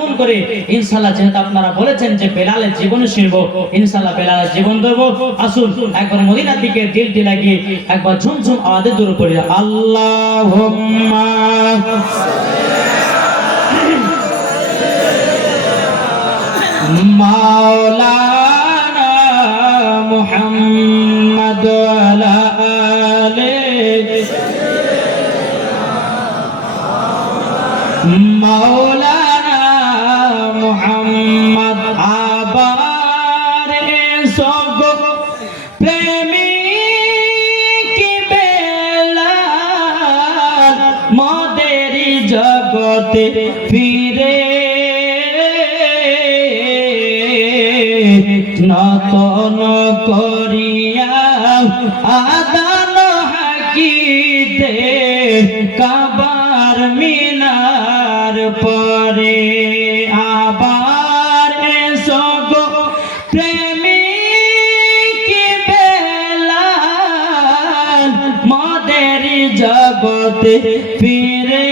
কেমন করে ইনশাআল্লাহ যেহেতু আপনারা বলেছেন যে বেলালের জীবন শুনব, ইনশাআল্লাহ বেলালের জীবন দেব। আসুন একবার মদিনার দিকে দিলটি লাগিয়ে একবার ঝুমঝুম আওয়াজে দূর পড়ি আল্লাহুম্মা মাওলানা মুহাম্মদ আলা আলিহি মাওলানা মুহাম্মদ আবার সব প্রেমিক বেলাল মদের জগতে ফিরে নতন করিয়া আদান হাকিতে কাবার মিনার পরে আবার এসো গো প্রেমিক বেলাল মদের জগতে ফিরে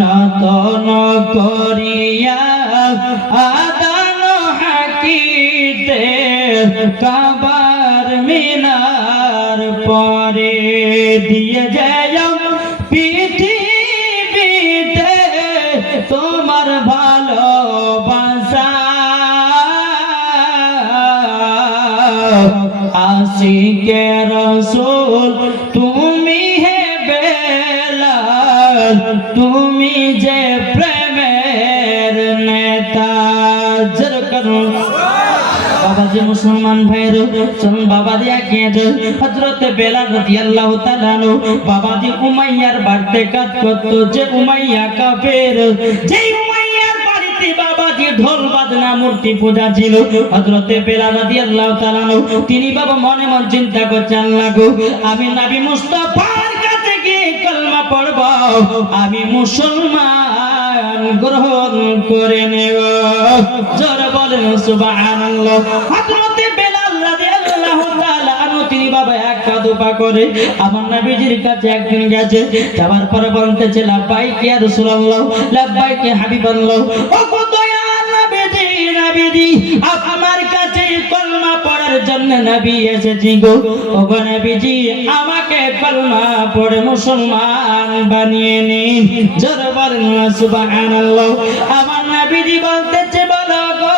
নতন করিয়া আদান হাকিতে কাবার মিনার পরে দিয়ে যাও পৃথিবীতে তোমার ভালোবাসা আশিকে রাসূল তুমি হে বেলাল তুমি যে প্রেমের নেতা জোর করুন বাবাজি মুসলমান ভাইরা চলুন বাবাজি এগিয়ে যান হযরত বেলাল রাদিয়াল্লাহু তাআলা বাবাজি উমাইয়ার বাড়িতে কাজ করত যে উমাইয়া কাফের যেই উমাইয়ার বাড়িতে বাবাজি ঢোল বাজনা মূর্তি পূজা ছিল হযরত বেলাল রাদিয়াল্লাহু তাআলা তিনি বাবা মনে মনে চিন্তা করছেন আল্লাহ গো আমি নবী মুস্তাফার কাছে গিয়ে কলমা পড়ব আমি মুসলমান গ্রহণ করে নেব জোরে বলেন সুবহানাল্লাহ হযরত বেলাল রাদিয়াল্লাহু তাআলা আনহু তিনি বাবা এক পা দুপা করে আমার নবীজির কাছে একদিন গেছে যাবার পরে বলতেছে লাব্বাইক ইয়া রাসূলুল্লাহ লাব্বাইক ইয়া হাবিবাল্লাহ ও গো দয়াল নবীজি নবীজি আপনার কাছে কলমা পড়ার জন্য নবী এসেছি গো ও গো নবীজি আমাকে কলমা পড়ে মুসলমান বানিয়ে নিন জোরে বলেন সুবহানাল্লাহ আমার নবীজি বলতেছে বলো গো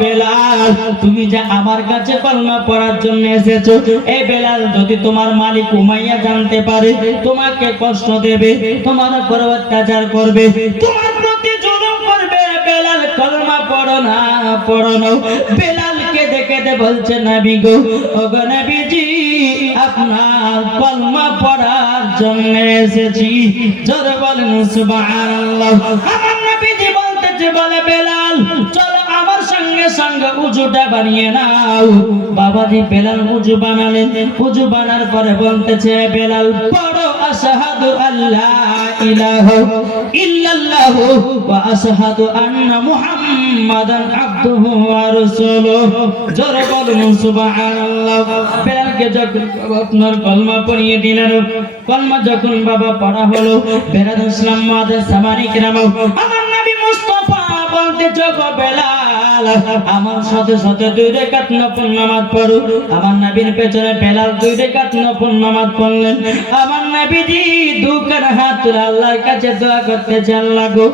বেলাল তুমি যে আমার কাছে কলমা পড়ার জন্য এসেছো এই বেলাল যদি তোমার মালিক উমাইয়া জানতে পারে তোমাকে কষ্ট দেবে তোমার উপর অত্যাচার করবে তোমার প্রতি জুলুম করবে বেলাল কলমা পড়ো না বেলালকে দেখে বলছে নবী গো ও গো নবীজি আপনার কলমা পড়ার জন্য এসেছি জোরে বলেন সুবহানাল্লাহ আমার নবীজি বলতেছে বলে বেলাল চলো আমার সঙ্গে সঙ্গে উজুটা বানিয়ে নাও বাবাজি বেলাল উজু বানালেন উজু বানার পরে বলতেছে বেলাল পড়ো আশহাদু আল্লা ইলাহা ইল্লাল্লাহু ওয়া আশহাদু আন্না মুহাম্মাদান আবদুহু ওয়া রাসূলুহু জোরে বলুন সুবহানাল্লাহ বেলালকে যখন আপনার কলমা পড়িয়ে দিলেন কলমা যখন বাবা পড়া হলো বেলাল ইসলাম মাদের সামানি কিরাম আমার নবী মুস্তাফা বলতে জগো বেলাল আমার সাথে সাথে দুই রাকাত নফল নামাজ পড়ো আমার নবীর পেছনে বেলাল দুই রাকাত নফল নামাজ পড়লেন আমার নবীজি দুকার হাত তুলে আল্লাহর কাছে দোয়া করতে আল্লাহ গো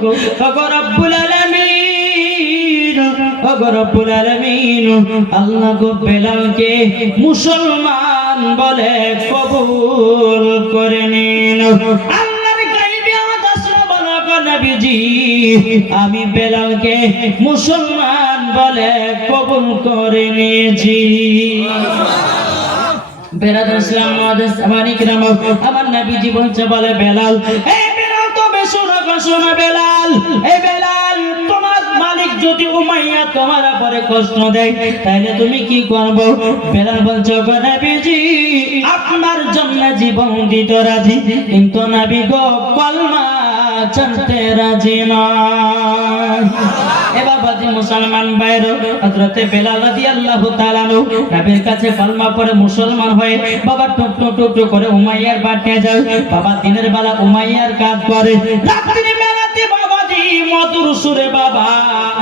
ওগো রব্বুল আলামিন ওগো রব্বুল আলামিন আল্লাহ গো বেলালকে মুসলমান বলে কবুল করে নিন আল্লাহর গায়বী আওয়াজ আসলো বলো গো নবীজি আমি বেলালকে মুসলমান বলে কবুল করে নিয়েছি বেলাল ইসলাম মাদের সামানি কিরাম আমার নবীজি বলছে বলে বেলাল এই বেলাল তবে শোনো বেলাল এই বেলাল তোমার মালিক যদি উমাইয়া তোমার উপরে কষ্ট দেয় তাহলে তুমি কি করবে বেলাল বলছে গো নবীজি আপনার জন্য জীবন দিতে রাজি কিন্তু নবী গো কলমা ছাড়তে রাজি না এ বাবাজি মুসলমান ভাইরা, হযরতে বেলাল রাদিয়াল্লাহু তাআলা নবীর কাছে কলমা পড়ে মুসলমান হয়ে বাবা টুক টুক টুক টুক করে উমাইয়ার বাড়িতে যায়। বাবা দিনের বেলা উমাইয়ার কাজ করে, রাত্রির বেলাতে বাবাজি মধুর সুরে বাবা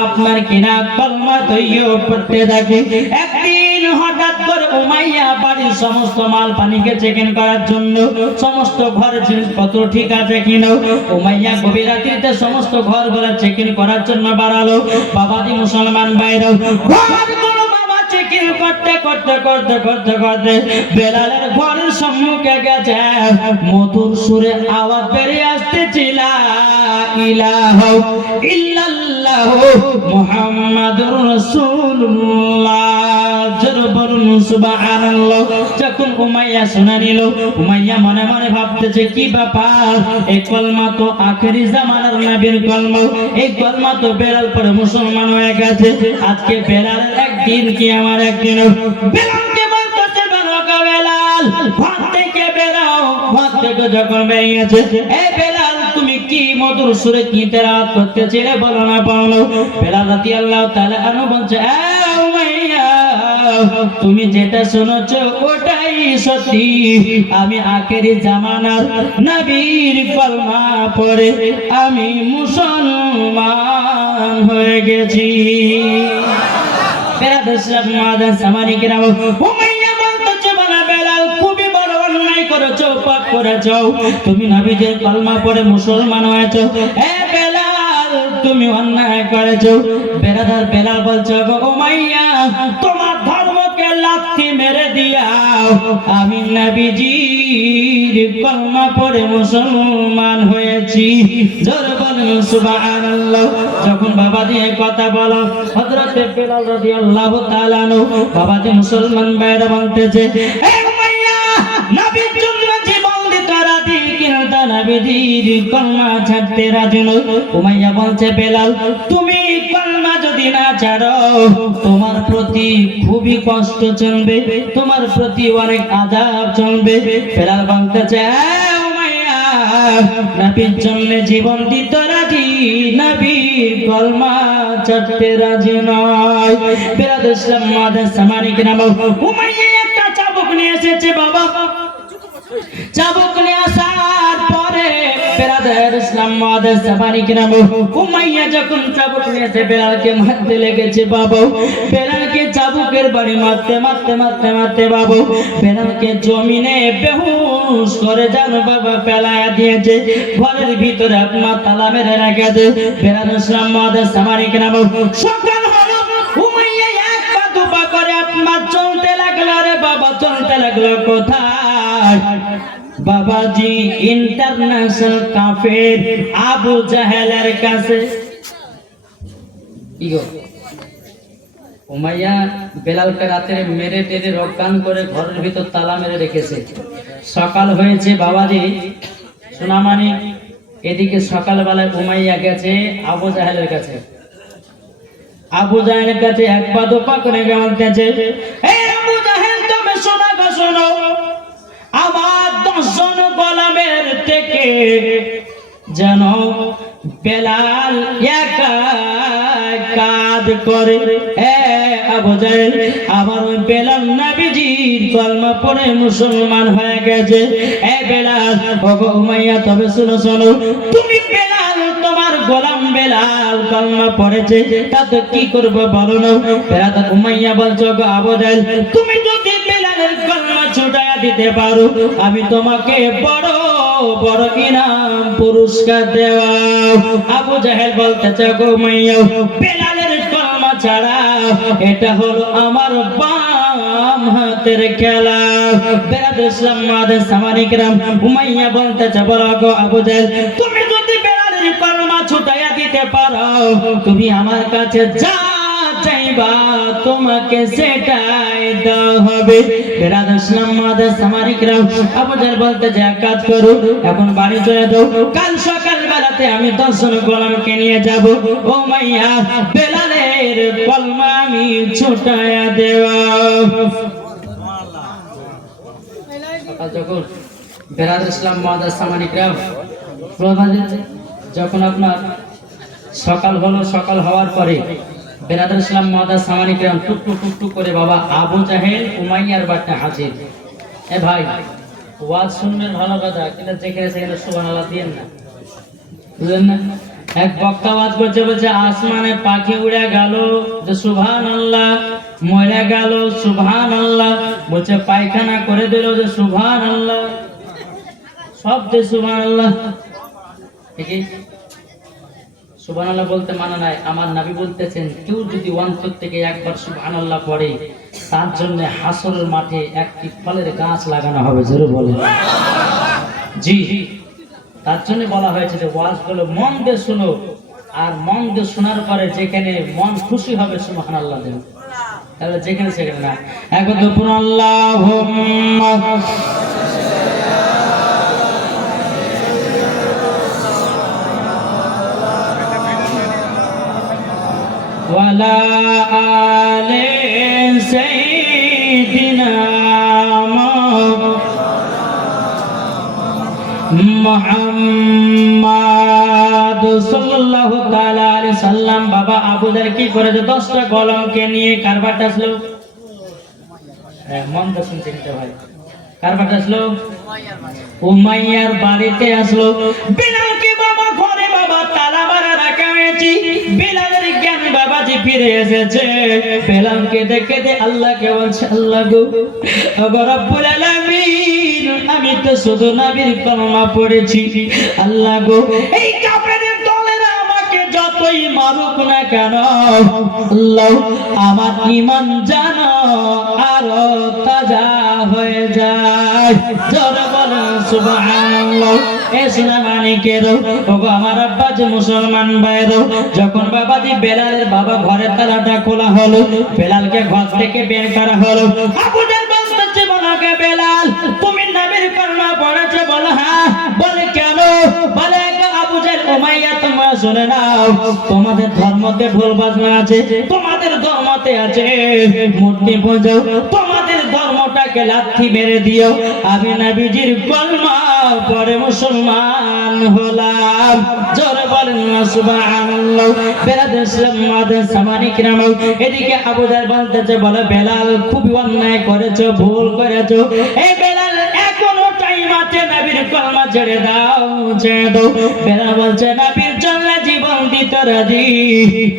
আপনার কিনা কলমা তৈয় পড়তে থাকে। একদিন হঠাৎ করে উমাইয়া বাড়ির সমস্ত মাল পানিকে চেকিং করার জন্য, সমস্ত ঘরের জিনিসপত্র ঠিক আছে কিনা উমাইয়া গভীর রাত্রিতে সমস্ত ঘরগুলো চেকিং করার জন্য বাড়ালো। বাবাজি মুসলমান ভাইরা, ঘরগুলো বাবা চেকিং করতে করতে করতে করতে করতে বেলালের ঘরের সম্মুখে গেছে, মধুর সুরে আওয়াজ বেরিয়ে আসতেছিল, ইলাহা ইল্লাল্লাহ মুহাম্মাদুর রাসূলুল্লাহ, জোরে বলুন সুবহানাল্লাহ। যখন উমাইয়া শুনে নিল, উমাইয়া মনে মনে ভাবতেছে কি ব্যাপার, এই কলমা তো আখেরি জামানার নবীর কলমা, এই কলমা তো বেলাল পরে মুসলমান হয়ে গেছে, আজকে বেলাল একদিন কি আমার একদিন। বেলালকে বলতেছে বেলাল ঘর থেকে বেরাও, ঘর থেকে যখন বেরিয়েছে, এ বেলাল তুমি কি মধুর সুরে কি তেলাওয়াত করতেছিলে বলো না বলো। বেলাল রাদিয়াল্লাহু তাআলা আনহু বলছে, এ উমাইয়া তুমি যেটা শুনেছো ওটাই সত্যি, আমি আখেরি জামানার নবীর কলমা পড়ে আমি মুসলমান হয়ে গেছি। উমাইয়া বলতেছে বলা বেলাল খুবই বড় অন্যায় করেছো, পাপ করেছো, তুমি নবীর কলমা পড়ে মুসলমান হয়েছো, এ বেলাল তুমি অন্যায় করেছো। বেরাদার বেলাল বলছো গো উমাইয়া তোমার ধর্মকে লাথি মেরে দিয়াও, আমি নবীজির কলমা পড়ে মুসলমান হয়েছি, জোরে বলুন সুবহানাল্লাহ। যখন বাবা দিয়ে কথা বলো, হযরতে বেলাল রাদিয়াল্লাহু তাআলা আনহু বাবাজি মুসলমান ভাইরা বলতেছে, এ উমাইয়া নবীর জন্য জীবন দিতে রাজি কিন্তু নবীজির কলমা ছাড়তে রাজি নয়। উমাইয়া বলছে বেলাল তুমি কলমা যদি না ছাড়ো তোমার প্রতি খুবই কষ্ট চলবে, তোমার প্রতি অনেক আযাব চলবে। বেলাল বলতেছে, উমাইয়া নবীর জন্য জীবন দিতে রাজি, নবীর কলমা ছাড়তে রাজি নয়। বেলাল ইসলাম মাদার সামানি কিরাম, উমাইয়া একটা চাবুক নিয়ে এসেছে বাবা, চাবুক নিয়ে আসার পরে বেরাদার ইসলাম মাদার সামানি কিরাম, উমাইয়া যখন চাবুক নিয়েছে বেলালকে মারতে লেগেছে বাবা, বেলালকে চাবুকের বাড়ি মারতে মারতে মারতে মারতে বাবা বেলালকে জমিনে বেহুশ করে যেন বাবা ফেলায়া দিয়েছে, ঘরের ভিতরে আপনার তালা মেরে রেখেছে। বেলাল ইসলাম মাদার সামানি কিরাম, সকাল হলো উমাইয়া এক পা দুপা করে আপনার চলতে লাগলো, রে বাবা চলতে লাগলো কোথায় বাবাজি ইন্টারন্যাশনাল কাফের আবু জাহেলের কাছে। উমাইয়া বেলালকে রাতে মেরে টেরে রক্তান করে ঘরের ভিতর তালা মেরে রেখেছে। সকাল হয়েছে বাবাজি সোনামানি, এদিকে সকালবেলায় উমাইয়া গেছে আবু জাহেলের কাছে, আবু জাহেলের কাছে এক পা দুপা করে বলতেছে, এই আবু জাহেল তুমি শোনা গো শোনো, আমার 10 জন গোলামের থেকে যেন বেলাল একা কাজ করে। আবু জাহেল আমার ওই বেলাল নবীজির কলমা পড়ে মুসলমান হয়ে গেছে। বেলাল ওগো উমাইয়া তবে শুনো শোনো, তুমি বেলাল তোমার গোলাম বেলাল কলমা পড়েছে তাতে কি করবে বলো না। বেলাল উমাইয়া বলছো গো আবু জাহেল তুমি যদি বেলালের কলমা ছুটায়া দিতে পারো আমি তোমাকে বড় বড় ইনাম পুরস্কার দেওয়া। আবু জাহেল বলতেছে গো উমাইয়া বেলালের কলমা ছাড়া এটা হলো আমার বাম হাতের খেলা। বেলাল ইসলাম মাদার সামানি কিরাম, উমাইয়া বলতেছে বলো গো আবু জাহেল তুমি যদি বেলালের কলমা ছুটায়া দিতে পারো তুমি আমার কাছে যা চাইবা তোমাকে সেটাই দেওয়া হবে। বেলাল ইসলাম মাদার সামানি কিরাম, আবু জাহেল বলতেছে এক কাজ করো এখন বাড়ি চলে যাও, কাল সকাল বেলাতে আমি 10 জন গোলামকে নিয়ে যাব, উমাইয়া বেলালের কলমা আমি ছুটায়া দেওয়া। যখন বেলাল ইসলাম মাদার সামানি কিরাম যখন আপনার সকাল হলো, সকাল হওয়ার পরে বেরাদুল ইসলাম মুআদ্দাস সামানি কিরাম টুক করে বাবা আবু জাহেল উমাইয়ার বাড়িতে হাজির। এ ভাই ওয়াজ শুনবেন ভালো কথা, কিন্তু যেখানে সেখানে সুবহানাল্লাহ দিয়েন না, বুঝলেন না? এক বক্তা ওয়াজ করছে, বলছে আসমানে পাখি উড়ে গেল যে সুবহানাল্লাহ, মরে গেল সুবহানাল্লাহ, বলছে পায়খানা করে দিল যে সুবহানাল্লাহ, সব যে সুবহানাল্লাহ। ঠিকই সুবহানাল্লাহ বলতে মানা নাই। আমার নবী বলতেছেন কেউ যদি অন্তর থেকে একবার সুবহানাল্লাহ পড়ে তার জন্য হাসরের মাঠে একটি ফলের গাছ লাগানো হবে। জোরে বলেন জি। তার জন্য বলা হয়েছে যে ওয়াজ গুলো মন দিয়ে শুনো, আর মন দিয়ে শোনার পরে যেখানে মন খুশি হবে সুবহানাল্লাহ দেন, তাহলে যেখানে সেখানে না। একবার তো পুরো আল্লাহুম্মা ওয়ালা আলে সাইয়্যিদিনা মুহাম্মদ সাল্লাল্লাহু তাআলা আলাইহি সাল্লাম। বাবা আবু জাহেল কি করেছে, 10টা গোলামকে নিয়ে কারবারটা আসলো। মন তো শুনতে নিতে ভাই, কারবারটা আসলো উমাইয়ার বাড়িতে আসলো। বিলালকে বাবা ঘরে বাবা তালা মারা রাখা হয়েছে। বিলালের জ্ঞান বাবাজি ফিরে এসেছে। বিলালকে দেখে দে আল্লাহকে বলছে, আল্লাহ গো রব্বুল আলামিন, আমি তো শুধু নবীর কলমা পড়েছি, আল্লাহ গো এই কাফেরের দলেরা আমাকে যতই মারুক না কেন, আল্লাহ আমার ঈমান জানো আরো তাজা হয়ে যায়। জোরে বলেন সুবহানাল্লাহ। এ সোনা মানিকের ওগো আমার আব্বা যে মুসলমান ভাইরো, যখন বাবাজি বেলালের বাবা ঘরের তালাটা খোলা হলো, বেলালকে ঘর থেকে বের করা হলো। আবু জাহেল বলছে, বলকে বেলাল তুমি নবীর কলমা পড়েছো? বলো হ্যাঁ। বলে কেন? বলে আবু জাহেল উমাইয়া তোমরা শুনে নাও, তোমাদের ধর্মতে ঢোল বাজনা আছে, তোমাদের ধর্মতে আছে মূর্তি পূজা, তোমাদের ধর্মটাকে লাথি মেরে দিও, আমি নবীজির কলমা পড়ে মুসলমান হলাম। জোরে বলেন সুবহানাল্লাহ। বেরাদুল ইসলাম মুআদ্দাস সামানি কিরাম, এদিকে আবু জাহেল বলতেছে, বলে বেলাল খুবই অন্যায় করেছো, ভুল করেছো। এই বেলাল এখনো টাইম আছে, নবীর কলমা ছেড়ে দাও, ছেড়ে দাও। বেলাল বলছে নবীর জন্য জীবন দিতে রাজি,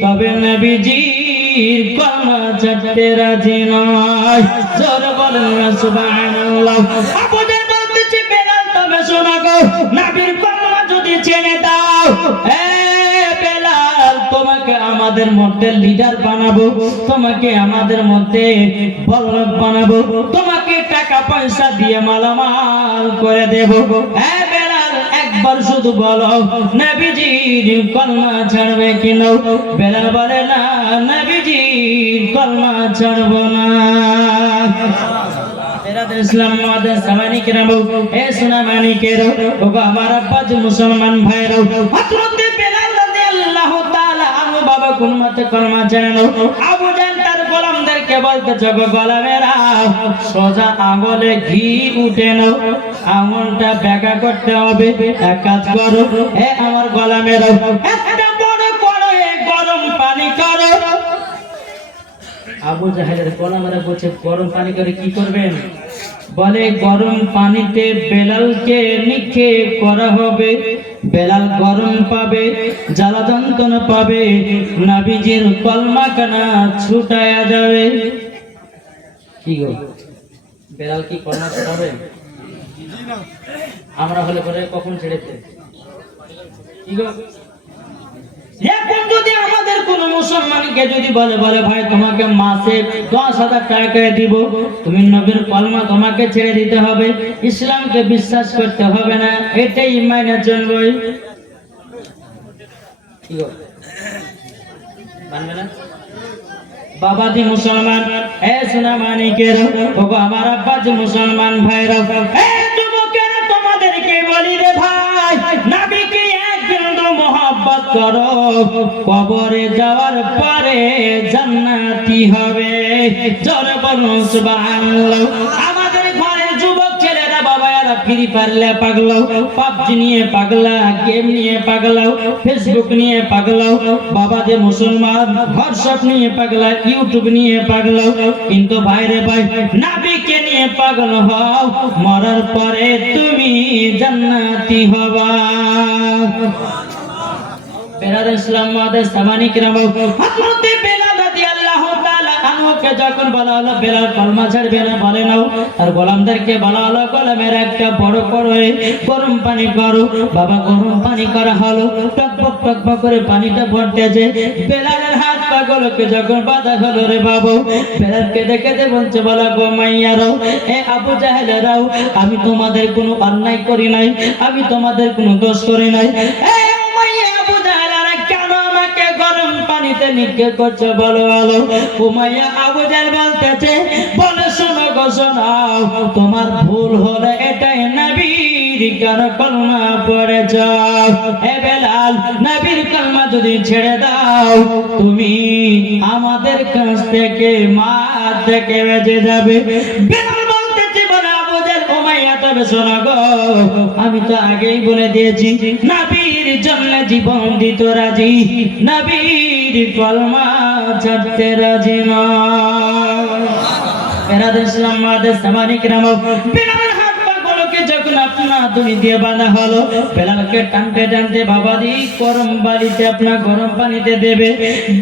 তবে নবীজির কলমা ছাড়তে রাজি নয়। জোরে বলেন সুবহানাল্লাহ। আবু জাহেল বলতেছে, বেলাল তবে শোনো গো, নবীর কলমা যদি ছেড়ে দাও, বেলাল তোমাকে আমাদের মধ্যে লিডার বানাবো, তোমাকে আমাদের মধ্যে বলদ বানাবো, তোমাকে টাকা পয়সা দিয়ে মালামাল করে দেব। বেলাল একবার শুধু বলো নবীজির কলমা ছাড়বে কি না? বেলাল বলে না, নবীজির কলমা ছাড়বো না। বেরাদুল ইসলাম মুআদ্দাস সামানি কিরাম, এ সোনা মানিকের ওগো আমার আব্বা যে মুসলমান ভাইরা, হযরত বেলাল রাদিয়াল্লাহু তাআলা আনহু বাবা কোন মতে কলমা ছেড়ে নাও। আবু জাহেল তার গোলামদেরকে বলতেছে, গো গোলামেরা সোজা আঙুলে ঘি উঠে নাও, আঙুলটা বেঁকা করতে হবে। এক কাজ করো, আমার গোলামেরা একটা বড় করো, গরম পানি করো। আবু জাহেলের গোলামেরা বলছে, গরম পানি করে কি করবেন? বলে গরম পানিতে বেলালকে নিক্ষেপ করা হবে, বেলাল গরম পাবে, জ্বালা যন্ত্রণা পাবে, নবীজির কলমা কানা ছুটায়া যাবে। কি গো বেলাল কি কলমা ছুটাবে? আমরা হলে পরে কখন ছেড়েছে? কি গো এখন যদি আমাদের কোন মুসলমানকে যদি বলে ভাই তোমাকে মাসে 10,000 টাকা করে দিব, তুমি নবীর কলমা তোমাকে ছেড়ে দিতে হবে, ইসলামকে বিশ্বাস করতে হবে না, এটাই মাইনে চলবে, কি গো মানবে না? বাবাজি মুসলমান, এ সোনা মানিকের ওগো আমার আব্বাজি মুসলমান ভাইরা, এ যুবকেরা তোমাদেরকে বলি রে ভাই, নবীকে এক বিন্দু মহব্বত করো, কবরে যাওয়ার পরে জান্নাতি হবে। জোরে বলুন সুবহানাল্লাহ। আমাদের ঘরে যুবক ছেলেরা বাবারা ফ্রি ফায়ার পাগলাও, পাবজি নিয়ে পাগলা, গেম নিয়ে পাগলাও, ফেসবুক নিয়ে পাগলাও, বাবা যে মুসলমান হোয়াটসঅ্যাপ নিয়ে পাগলা, ইউটিউব নিয়ে পাগলাও, কিন্তু ভাইরে ভাই নবীকে নিয়ে পাগল হও, মরার পরে তুমি জান্নাতি হবা। বেরাদ ইসলাম মাদের সামানি কিরাম হযরতে বেলাল রাদিয়াল্লাহু তাআলা আনহুকে যখন বলা হলো বেলাল কলমা ছাড়বে না, বলে নাও, আর গোলামদেরকে বলা হলো কলমের একটা বড় করে গরম পানি করো। বাবা গরম পানি করা হলো, টকবক টকবক করে পানিটা ভরতেছে। বেলালের হাত পাগুলোকে যখন বাঁধা হলো রে বাবু, বেলালকে দেখে বলছে, বলা গো মাইয়ারাও, এ আবু জাহেলেরাও, আমি তোমাদের কোনো অন্যায় করি নাই, আমি তোমাদের কোনো দোষ করি নাই। গরম পানিতে নিক্ষেপ করছে, বলো বলো। উমাইয়া আবু জাহেল বলতেছে, বলে শোনো গো শোনাও, তোমার ভুল হলো এটাই, নবীর কেন কলমা পড়ে যাও। এ বেলাল, নবীর কলমা যদি ছেড়ে দাও, তুমি আমাদের কাছ থেকে মার থেকে বেঁচে যাবে। বেলাল বলতেছে, বলে আবু জাহেল, উমাইয়া তবে শোনো গো, আমি তো আগেই বলে দিয়েছি, নবীর জন্য জীবন দিতে রাজি, নবীর কলমা ছাড়তে রাজি নয়। বেরাদ ইসলাম মাদের সামানি কিরাম বেলালের হাত পাগুলোকে যখন আপনা দুনি দিয়ে বাঁধা হলো, বেলালকে টানতে টানতে বাবাজি গরম বাড়িতে আপনার গরম পানিতে দেবে।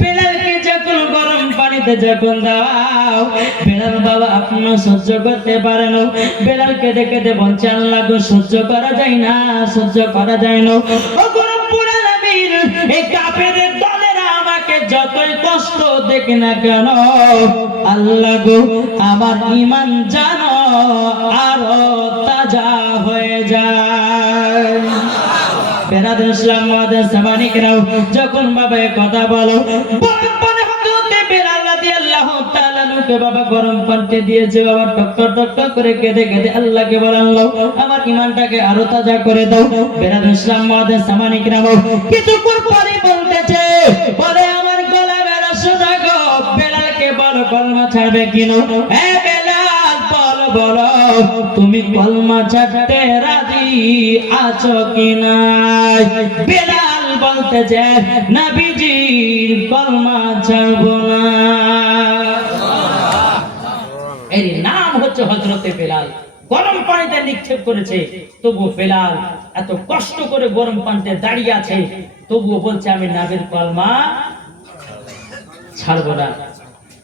বেলালকে যখন গরম পানিতে যখন দাও, বেলাল বাবা আপনার সহ্য করতে পারে না। বেলালকে দেখে বলছে, আল্লাহ গো, সহ্য করা যায় না, সহ্য করা যায় না। ও গরম পুরা নবীর এই কাফেরের দলেরা আমাকে যতই কষ্ট দেখে না কেন, আল্লাহ গো, আমার ঈমান জানো আরো তাজা হয়ে যায়। বেরাদ ইসলাম মাদের সামানি কিরাম যখন বাবা কথা বলো, বাবা গরম পানিতে দিয়েছে, বাবা টক টক টক করে কেঁদে কেঁদে আল্লাহকে বলল, আমার ঈমানটাকে আরো তাজা করে দাও। বেরাদ ইসলাম মাদের সামানি কিরাম কিছুক্ষণ পরে বলতেছে, বলে আমার গোলামেরা শোনা গো, বেলালকে বলো কলমা ছাড়বে কিনা। হে বেলাল, বলো বলো, তুমি কলমা ছাড়তে রাজি আছো কিনা। বেলাল বলতেছে, নবীজির কলমা ছাড়বো না। এর নাম হচ্ছে হযরতে বেলাল। গরম পানিতে নিক্ষেপ করেছে, তবুও বেলাল এত কষ্ট করে গরম পানিতে দাঁড়িয়ে আছে, তবুও বলছে, আমি নবীর কলমা ছাড়বো না।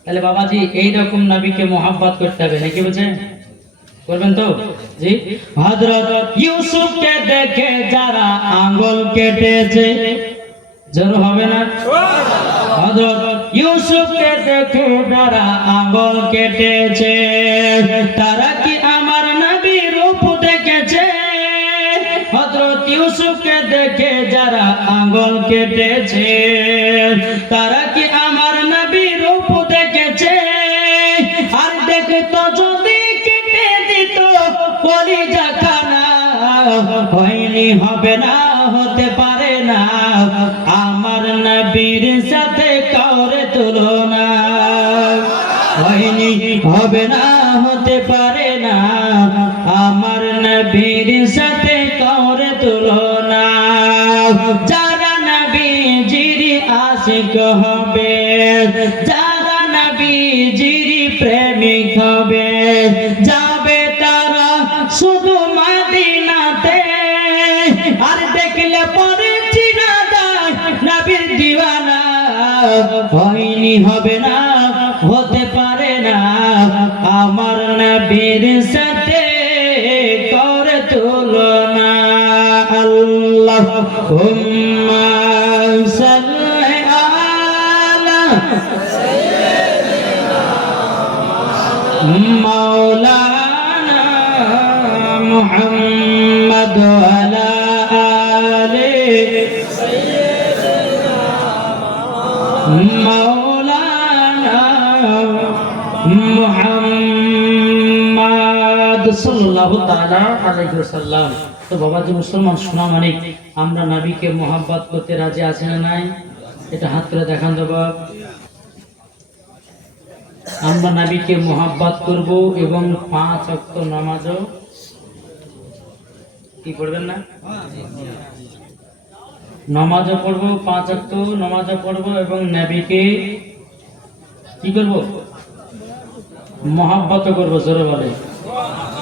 তাহলে বাবাজি এইরকম নবীকে মোহাব্বত করতে হবে, নাকি বলছেন? করবেন তো? জি। হযরত ইউসুফকে দেখে যারা আঙ্গুল কেটেছে, জোর হবে না? হযরত ইউসুফকে দেখে যারা আঙ্গুল কেটেছে, তারা কি আমার নবীর রূপ দেখেছে? হযরত ইউসুফকে দেখে যারা আঙ্গুল কেটেছে, তারা কি আমার নবীর রূপ দেখেছে? আর দেখতো যদি কেটে দিত কলিজা খানা, হয়নি, হবে না, হতে পারে না, আমার নবীর সাথে কাউরে তুলনা, হয়নি, হবে না, হতে পারে না, আমার নবীর সাথে কাউরে তুলনা। যারা নবীজির আশিক হবে, যারা নবীজির প্রেমিক হবে, যাবে তারা শুধু মদিনাতে, আর দেখলে পরে চিনা যায় নবীর দিওয়ানা, হয়নি, হবে না, হতে পারে না, আমার নবীর সাথে করে তুলনা। আল্লাহুম্মা সাল্লি আলা মাওলানা মুহাম্মদ ওয়া মাওলানা মুহাম্মদ সাল্লাল্লাহু তাআলা আলাইহি ওয়াসাল্লাম। তো বাবাজি মুসলমান সোনা মানিক, আমরা নবীকে মোহাব্বত করতে রাজি আছি না নাই? এটা হাত তুলে দেখান দেব। আমরা নবীকে মোহাব্বত করব এবং 5 ওয়াক্ত নামাজও কি পড়বেন না? নামাজও পড়বো, 5 ওয়াক্ত নামাজও পড়বো এবং নবীকে কি করবো? মহব্বত করবো, জোরে বলে।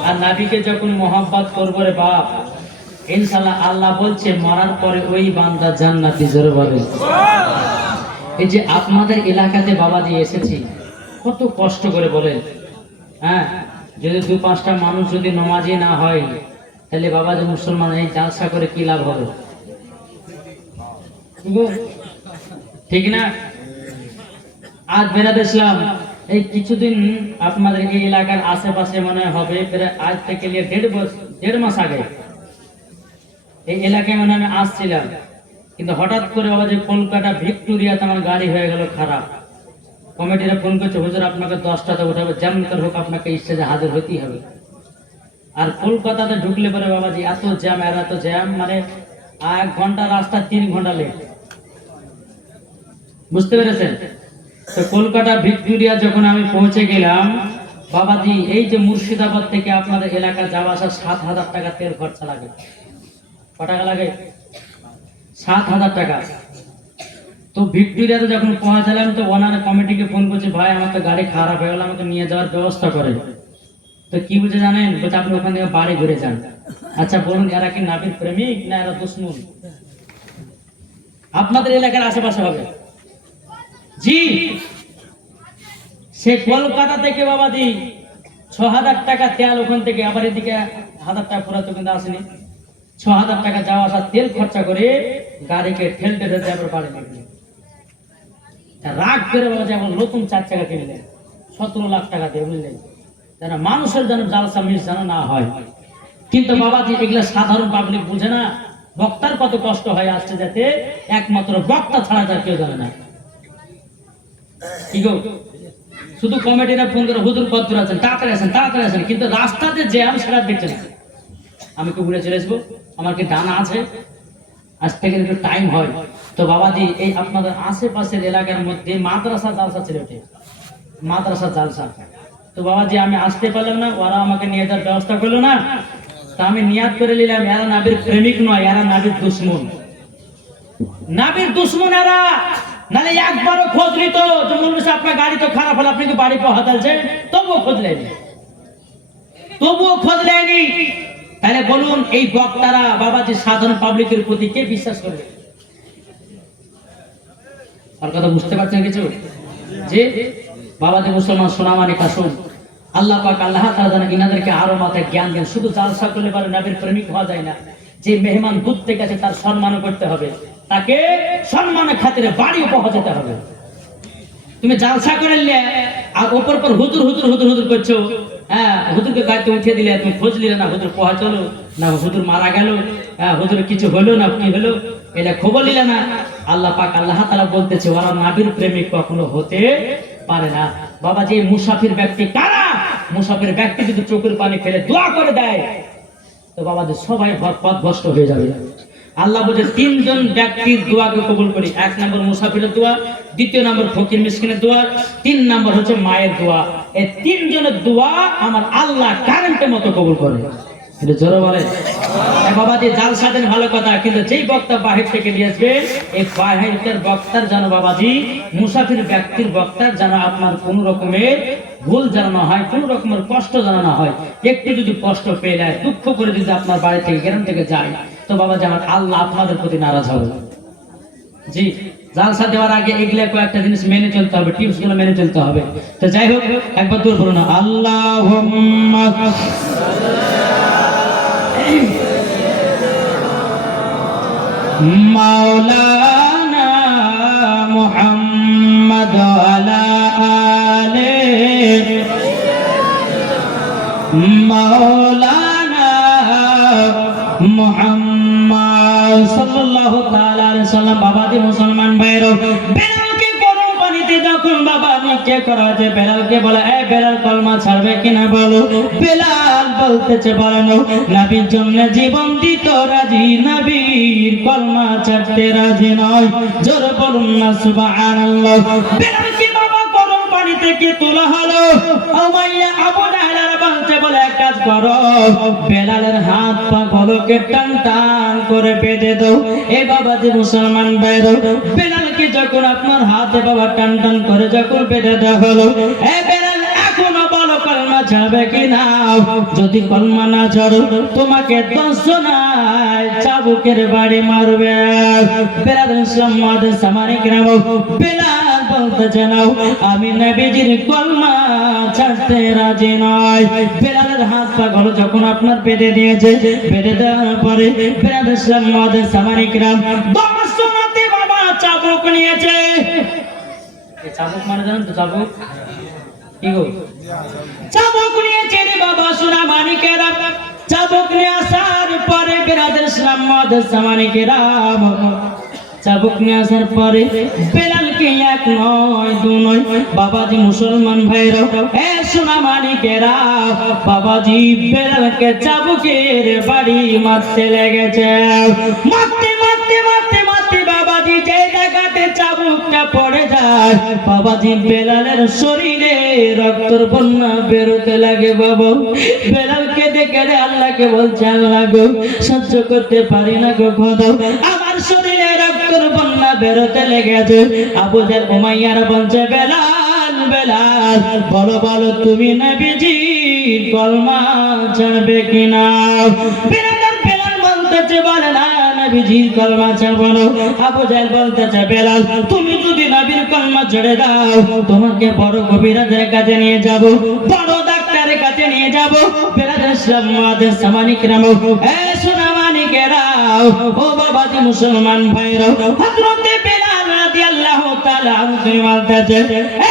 আর নবীকে যখন মহব্বত করবো রে বাপ, ইনশাআল্লাহ আল্লাহ বলছে মরার পরে ওই বান্দা জান্নাতি, জোরে বলে। এই যে আপনাদের এলাকাতে বাবাজি এসেছি, কত কষ্ট করে বলেন। হ্যাঁ, যদি 2-5টা মানুষ যদি নামাজি না হয়, তাহলে বাবাজি মুসলমান এই জালসা করে কি লাভ হবে? ঠিক না? আজ বেড়াতে ইসলাম এই কিছুদিন আপনাদের এই এলাকার আশেপাশে মনে হবে প্রায় আজ থেকে 1.5 মাস আগে এই এলাকায় মনে আমি আসছিলাম, কিন্তু হঠাৎ করে বাবা যে কলকাতা ভিক্টোরিয়াতে আমার গাড়ি হয়ে গেল খারাপ। কমিটিরা ফোন করছে, হুজুর আপনাকে 10টাতে উঠাবে, যেমন করে হোক আপনাকে স্টেজে হাজির হতেই হবে। আর কলকাতাতে ঢুকলে পরে বাবাজি এত জ্যাম, এত জ্যাম, মানে 1 ঘন্টা রাস্তা 3 ঘন্টা লেট। বুঝতে পেরেছেন? তো কলকাতা ভিক্টোরিয়া যখন আমি পৌঁছে গেলাম বাবাজি, এই যে মুর্শিদাবাদ থেকে আপনাদের এলাকা যাওয়া আসা 7,000 টাকা তেল খরচা লাগে। কত টাকা লাগে? 7,000 টাকা। তো ভিক্টোরিয়াতে যখন পৌঁছালাম তো ওনার কমিটিকে ফোন করছে, ভাই আমার তো গাড়ি খারাপ হয়ে গেল, আমাকে নিয়ে যাওয়ার ব্যবস্থা করে। তো কি বলছে জানেন? বলছে আপনি ওখান থেকে বাড়ি ঘুরে যান। আচ্ছা বলুন, এরা কি নাবির প্রেমিক না এরা দুশ্মন? আপনাদের এলাকার আশেপাশে হবে। জি, সে কলকাতা থেকে বাবাজি 6,000 টাকা তেল ওখান থেকে, আবার এদিকে 1,000 টাকা পুরা তো কিন্তু আসেনি, 6,000 টাকা যাওয়া আসা তেল খরচা করে গাড়িকে ঠেলতে ঠেলতে আবার বাড়ি নিয়ে রাগ করে বাবাজি এখন নতুন 4 চাকা কিনলেন 17 লাখ টাকা দিয়ে, বুঝলেন? যেন মানুষের যেন জালসা মিস যেন না হয়। কিন্তু বাবাজি এগুলা সাধারণ পাবলিক বুঝে না, বক্তার কত কষ্ট হয় আসতে যেতে, একমাত্র বক্তা ছাড়া তার কেউ জানে না। কি গো, শুধু কমিটিরা ফোন করে হুজুর কদ্দুর আছেন, তাড়াতাড়ি আসেন, তাড়াতাড়ি আসেন, কিন্তু রাস্তাতে জ্যাম সেটা দেখছে না। আমি কি ঘুরে চলে আসবো? আমার কি ডানা আছে? আজ থেকে একটু টাইম হয়। তো বাবাজি এই আপনাদের আশেপাশের এলাকার মধ্যে মাদ্রাসা জালসা ছিল, মাদ্রাসা জালসা। তো বাবাজি আমি আসতে পারলাম না, ওরা আমাকে নিয়ে যাওয়ার ব্যবস্থা করলো না। তা আমি নিয়াত করে নিলাম, এরা নাবির প্রেমিক নয়, এরা নাবির দুশ্মন। নাবির দুশ্মন এরা, নালে একবারও খোঁজ নিত যে বলবে আপনার গাড়ি তো খারাপ হলো, আপনি কি বাড়ি পাওয়া যাচ্ছে, তবুও খোঁজ নেয়নি, তবুও খোঁজ নেয়নি। তাহলে বলুন এই বক্তারা বাবাজি সাধারণ পাবলিকের প্রতি কে বিশ্বাস করবে? আর কথা বুঝতে পারছেন কিছু? যে বাবাজি মুসলমান সোনামানি কাসুন, আল্লাহ পাক আল্লাহ তাআলা যেন ইনাদেরকে আরো মাথায় জ্ঞান দেন। শুধু জালসা করলে পারে নবীর প্রেমিক হওয়া যায় না। যে মেহমান দূর থেকে আছে তার সম্মান করতে হবে, তাকে সম্মানের খাতিরে বাড়ি উপহার যেতে হবে। তুমি জালসা করে নিলে আর ওপর পর হুজুর হুজুর হুজুর হুজুর করছো, হ্যাঁ হুজুরকে গাড়িতে উঠিয়ে দিলে, তুমি খোঁজ নিলে না হুজুর পৌঁছালো না, হুজুর মারা গেল, হ্যাঁ হুজুর কিছু হলো না, কি হলো এটা খবর নিলে না। আল্লাহ পাক আল্লাহ তাআলা বলতেছে ওরা নবীর প্রেমিক কখনো হতে পারে না। বাবা যে মুসাফির ব্যক্তি কারা? মুসাফির ব্যক্তি যদি চোখের পানি ফেলে দোয়া করে দেয় তো বাবাদের সবাই পথভ্রষ্ট হয়ে যাবে। আল্লাহ বলে 3 জন ব্যক্তির দোয়াকে কবুল করি। 1 নম্বর মুসাফিরের দোয়া, 2 নম্বর ফকির মিসকিনের দোয়া, 3 নম্বর হচ্ছে মায়ের দোয়া। এই 3 জনের দোয়া আমার আল্লাহ কারেন্টের মতো কবুল করে। এটা জোরে বলে বাবাজি। জালসা দেন ভালো কথা, কিন্তু যেই বক্তা বাহির থেকে দিয়েছে এই বাহিরের বক্তার যেন বাবাজি মুসাফির ব্যক্তির বক্তার যেন আপনার কোন রকমের ভুল জানা না হয়, কোন রকমের কষ্ট জানা না হয়। একটু যদি কষ্ট পেয়ে যায়, দুঃখ করে যদি আপনার বাড়ি থেকে গ্রাম থেকে যায় তো বাবাজি আমার আল্লাহ আপনাদের প্রতি নারাজ হবে। জি, জালসা দেওয়ার আগে এগুলা কয়েকটা জিনিস মেনে চলতে হবে, টিপস গুলো মেনে চলতে হবে। তো যাই হোক একবার দূর বলুন আল্লাহুম্মা মাওলানা মুহাম্মদ আলা আলে মাওলানা মুহাম্মদ সাল্লাল্লাহু তাআলা আলাইহি সাল্লাম। বাবাজি মুসলমান ভাইরা, বেলালকে গরম পানিতে যখন বাবা নিচে করা হয়েছে, বেলালকে বলে এ বেলাল কলমা ছাড়বে কিনা বলো। বেলাল বলতেছে বলেন নবীর জন্য জীবন দিতে রাজি, নবীর কলমা ছাড়তে রাজি নয়। জোরে বলুন না সুবহানাল্লাহ। বেলালকে বাবা গরম পানি থেকে তোলা হলো। উমাইয়া আবু জাহল বলছে বলে এক কাজ করো, বেলালের হাত পা গলকে টান টান করে বেঁধে দাও। এই বাবাজি মুসলমান ভাইরা, বেলালকে যখন আপনার হাতে বাবা টান টান করে যখন বেঁধে দেওয়া হলো, এ বেলাল এখনো বলো কলমা ছাড়বে কিনা? যদি কলমা না ছাড়ো তোমাকে দর্শনায় চাবুকের বাড়ি মারবে। বেলাল সম্মাদের সামানিক নাম বেলাল বলতে জানাও আমি নবীজির কলমা ছাড়তে রাজি নয়। বেলালের হাত পা গলো যখন আপনার বেঁধে দিয়েছে, বেঁধে দেওয়ার পরে বেলাল সম্মাদের সামানিক নাম দর্শনাতে বাবা চাবুক নিয়েছে। চাবুক মানে জানেন তো? চাবুক কি গো? চাবুক নিয়েছে রে বাবা সোনা মানিকেরা। চাবুক নিয়ে আসার পরে বেরাদের সম্মাদের সামানিকেরা, চাবুক নিয়ে আসার পরে বেলালকে এক নয় দু নয় বাবাজি মুসলমান ভাইরা, এ সোনা মানিকেরা, বাবাজি বেলালকে চাবুকের বাড়ি মারতে লেগেছে। মারতে মারতে মারতে মারতে বাবাজি যে জায়গাতে চাবুকটা পড়ে যায়, বাবাজি বেলালের শরীরে রক্তের বন্যা বেরোতে লাগে। বাবা বেলালকে দেখে রে আল্লাহকে বলছে, আল্লাহ গো সহ্য করতে পারি না গো খোদা, আমার শরীরে রক্তের বন্যা বেরোতে লেগেছে। আবু জাহল উমাইয়ারা বলছে, বেলাল বেলাল বলো বলো তুমি নবীজি কলমা ছাড়বে কিনা? বেলাল বলতেছে বলে না নবীজির কলমা ছাড়বো না। আবু জাহল বলতেছে, বেলাল তুমি যদি নবীর কলমা ছেড়ে দাও তোমাকে বড় কবিরাজের কাছে নিয়ে যাব, বড় ডাক্তারের কাছে নিয়ে যাব। বেলালের সম্মাদের সামানিক নাম এ সোনা মানিকেরা, ও বাবাজি মুসলমান ভাইরা, হযরতে বেলাল রাদিয়াল্লাহু তাআলা আনহু বলতেছে,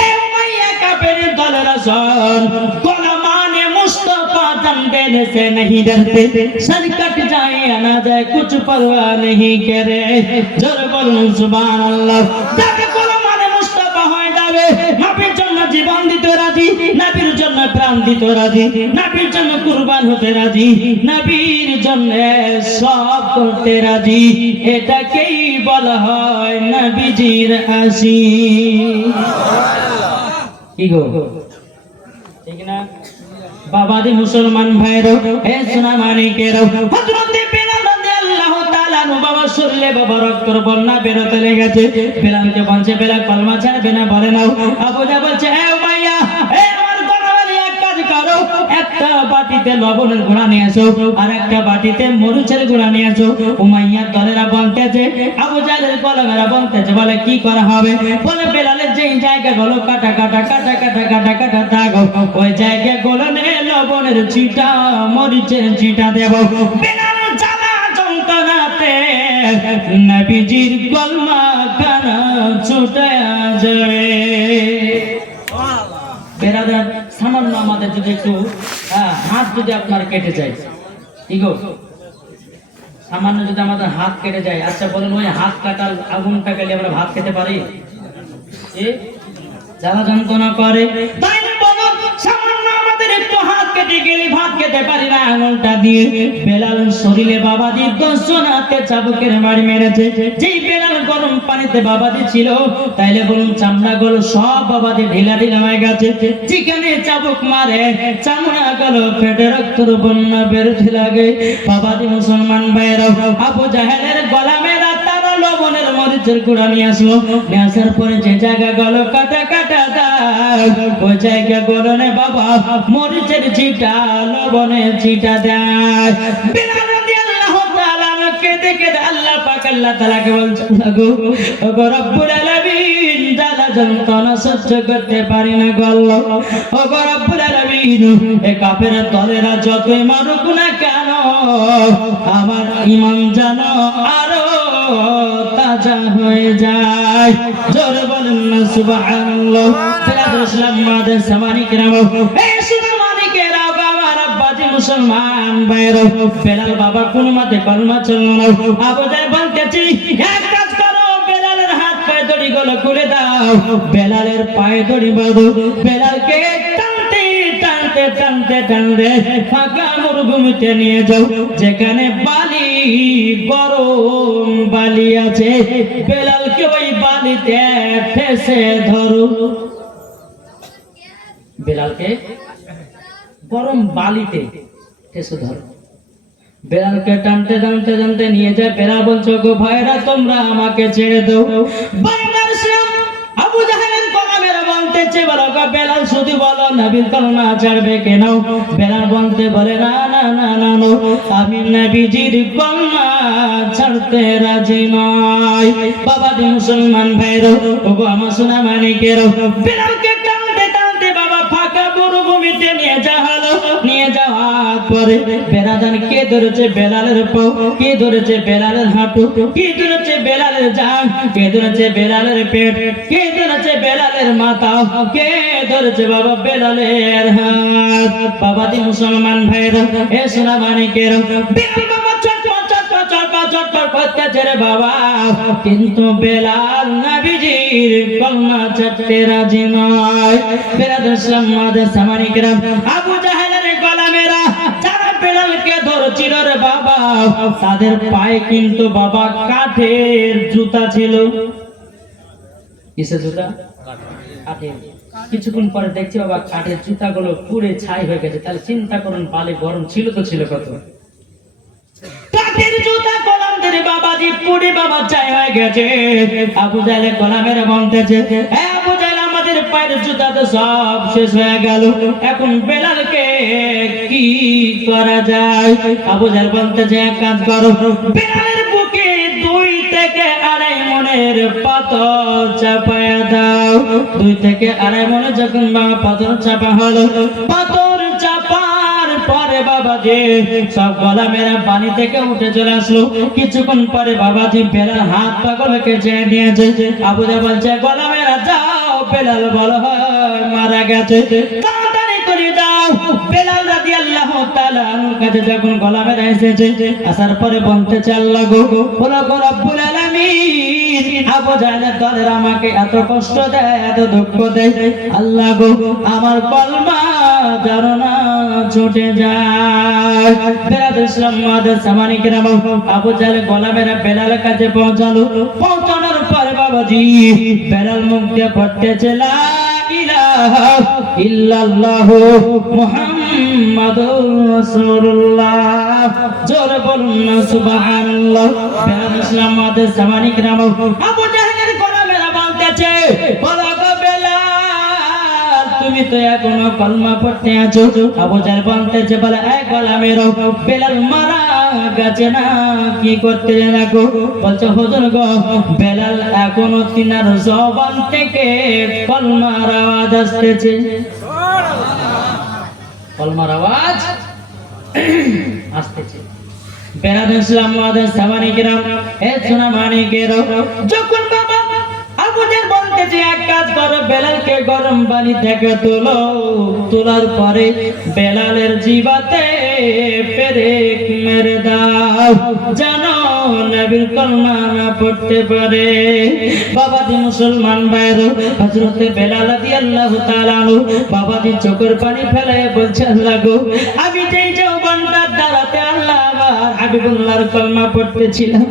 এ উমাইয়া কাফেরের দলের শোন, গোলামানে মুস্তাফা दम देने से नहीं डरते, सर कट जाए या ना जाए कुछ परवाह नहीं करे। जोर बोलूं सुभान अल्लाह। যাকে গোলামানে মুস্তাফা হয়ে যাবে, নবীর জন্য জীবন দিতে রাজি, নবীর জন্য প্রাণ দিতে রাজি, নবীর জন্য কুরবান হতে রাজি, নবীর জন্য সব করতে রাজি, এটাকেই বলা হয় নবীজির আশিক। কি গো ঠিক না? বাবাজি মুসলমান ভাইরা, হে সোনা মানিকেরা, হযরতে বেলাল রাদিয়াল্লাহু তাআলা আনহু বাবা শরীরে বাবা রক্তের বন্যা বেরোতে লেগেছে। বেলালকে বলছে, বেলাল কলমা ছাড়বে না? বলে নাও। আবু জাহল বলছে, এ উমাইয়া, এ আমার গণবালি এক কাজ করো, একটা বাটিতে লবণের গুঁড়া নিয়ে এসো আর একটা বাটিতে মরিচের গুঁড়া নিয়ে এসো। উমাইয়ার দলেরা বলতেছে, আবু জাহলের গোলামেরা বলতেছে, বলে কি করা হবে? বলে বেলালের যেই জায়গাগুলো কাটা কাটা কাটা কাটা কাটা কাটা দাগ, ওই জায়গাগুলো লবণের ছিটা মরিচের ছিটা দেব। বেলাল জ্বালা যন্ত্রণাতে নবীজির কলমা খানা ছুটে যাবে। বেরাদার সামান্য আমাদের যদি একটু হাত যদি আপনার কেটে যায়, কি গো সামান্য যদি আমাদের হাত কেটে যায়, আচ্ছা বলেন ওই হাত কাটার আগুনটা গেলে আমরা ভাত খেতে পারি? জ্বালা যন্ত্রণা করে, তাই না? বলুন সামান্য আমাদের একটু হাত কেটে গেলে ভাত খেতে পারি না আঙুলটা দিয়ে। বেলাল শরীরে বাবাজি দর্শনাতে চাবুকের বাড়ি মেরেছে। যেই বেলাল গরম পানিতে বাবাজি ছিল, তাইলে বলুন চামড়া গুলো সব বাবাজি ঢিলা ঢিলা হয়ে গেছে। যেখানে চাবুক মারে চামড়া গুলো ফেটে রক্তের বন্যা বেরোতে লাগে। বাবাজি মুসলমান ভাইরা, আবু জাহেলের গোলামেরা তারা লবণের মরিচের গুঁড়া নিয়ে আসলো। নিয়ে আসার পরে যে জায়গা গুলো কাটা কাটা দাগ, ওই জায়গা গুলো বাবা মরিচের ছিটা লবণের ছিটা দেয়। বেলাল রাদিয়াল্লাহু তাআলা কেঁদে কেঁদে আল্লাহ পাক আল্লাহ তাআলাকে বলছে, ওগো রব্বুল আলামিন জ্বালা যন্ত্রণা সহ্য করতে পারি না গো আল্লাহ। ওগো রব্বুল আলামিন এ কাফেরের দলেরা যতই মারুক না কেন, আমার ঈমান যেন আরো তাজা হয়ে যায়। জোরে বলেন না সুবহানাল্লাহ। আমাদের সামানিক রাম, এই সুমানিকেরা বাবা রাব্বাজি মুসলমান ভাইরা, বেলাল বাবা কোন মতে কলমা চললো না। আবু জাহল বলতেছি, এক কাজ করো, বেলালের হাত পায়ে দড়ি গুলো খুলে দাও, বেলালের পায়ে দড়ি বাঁধো, বেলালকে টানতে টানতে টানতে টানতে ফাঁকা মরুভূমিতে নিয়ে যাও, যেখানে বালি গরম বালি আছে, বেলালকে ওই বালিতে ঠেসে ধরো। বেলালকে গরম বালিতে ঠেসে ধরো। বেলালকে টানতে টানতে টানতে নিয়ে যায়। বেলাল বলছো, গো ভাইরা তোমরা আমাকে ছেড়ে দাও। বাইনার শ্যাম আবু জাহেলের গলা মেরে বলতেছে, বলো গো বেলাল শুধু বলো নবীর কলমা ছাড়বে কেন? বেলাল বলতে বলে, না না না না না, আমি নবীজির কলমা ছাড়তে রাজি নই। বাবা দি মুসলমান ভাইরা, ওগো আমার সোনা মানিকেরা, বেলালকে টানতে টানতে বাবা ফাঁকা মরুভূমিতে নিয়ে যাওয়া হলো। নিয়ে যাওয়ার পরে বেলাদান কে ধরেছে? বেলালের পাও, কে ধরেছে? বেলালের হাঁটু, কে ধরেছে? বেলালের জান, কে ধরেছে? বেলালের পেট, কে ধরেছে? বেলালের মাথা, কে ধরেছে বাবা? বেলালের হাত। বাবা দি মুসলমান ভাইরা, এ সোনা মানিকেরা, বেলাল বাবা চটপট চটপট চটপট চটপট করতেছে রে বাবা, কিন্তু বেলাল নবীজির কলমা ছাড়তে রাজি নয়। বেলাল ইসলাম মাদের সামানিকেরা, আবু জাহেলের গোলামেরা যারা বেলালকে ধরছিল রে বাবা, তাদের পায়ে কিন্তু বাবা কাঠের জুতা ছিল। কিসের জুতা? কাঠের। কিছুক্ষণ পরে দেখছি বাবা কাঠের জুতাগুলো পুড়ে ছাই হয়ে গেছে। তাহলে চিন্তা করুন বালি গরম ছিল তো ছিল কত। কাঠের জুতা গোলামদের বাবাজি পুড়ে বাবা ছাই হয়ে গেছে। আবু জাহেলের গোলামের বলতেছে, হ্যাঁ আবু জাহেল, আমাদের পায়ের জুতা তো সব শেষ হয়ে গেল, এখন বেলালকে কি করা যায়? আবু জাহেল বলতেছে, এক কাজ করো, বেলালের বুকে 2 থেকে 2.5 মণের পাথর চাপায়া দাও। 2 থেকে 2.5 মণে যখন বাবা পাথর চাপা হলো, পাথর চাপার পরে বাবাজি সব গোলামেরা পানি থেকে উঠে চলে আসলো। কিছুক্ষণ পরে বাবাজি বেলাল হাত পাগলকে চেয়ে নিয়েছে। আবু জাহেল বলছে, গোলামেরা যাও, বেলাল বলা হয় মারা গেছে, তাড়াতাড়ি করে যাও। বেলাল রাদিয়াল্লাহু তাআলা আনহুর কাছে যখন গোলামেরা এসেছে, আসার পরে বলতেছে, আল্লাহ গো, বলো গো রব্বুল আলামিন, আবু জাহেলের দলের আমাকে এত কষ্ট দেয়, এত দুঃখ দেয়, আল্লাহ গো আমার কলমা জানো না ছুটে যায়। বেলাল ইসলাম মাদের সামানিকেরা, আবু জাহেলের গোলামেরা বেলালের কাছে পৌঁছালো। পৌঁছানোর পরে বাবাজি বেলাল মুখ দিয়ে পড়তেছে, লা ইলাহা ইল্লাল্লাহু মুহাম্মাদুর রাসূলুল্লাহ। জোরে বলুন না সুবহানাল্লাহ। বেলাল ইসলাম মাদের সামানিকেরা, আবু জাহেলের গোলামেরা বলতেছে, বলো গো বেলাল, তুমি তো এখনো কলমা পড়তে আছো। আবু জাহেল বলতেছে, বলে এই গোলামেরা, বেলাল মারা গেছে না কি করতে লাগো? বলছে, হুজুর গো, বেলাল এখনো তিনার জবান থেকে কলমার আওয়াজ আসতেছে। কলমার আওয়াজ আসতেছে। বেলাল ইসলাম মাদের সামানিকেরা, এ সোনা মানিকেরা, যখন বাবা আবু জাহেল বলতেছে, এক কাজ করো, বেলালকে গরম পানি থেকে তোলো। তোলার পরে বেলালের জিবাতে পেরেক মেরে দাও, জানো নবীর কলমা না পড়তে পারে। বাবাজি মুসলমান ভাইরা, হযরতে বেলাল রাদিয়াল্লাহু তাআলা আনহু বাবাজি চোখের পানি ফেলে বলছে, আল্লাহ গো, আমি যেই জবানটার দ্বারাতে আল্লাহ আমার হাবিবুল্লাহর কলমা পড়তেছিলাম,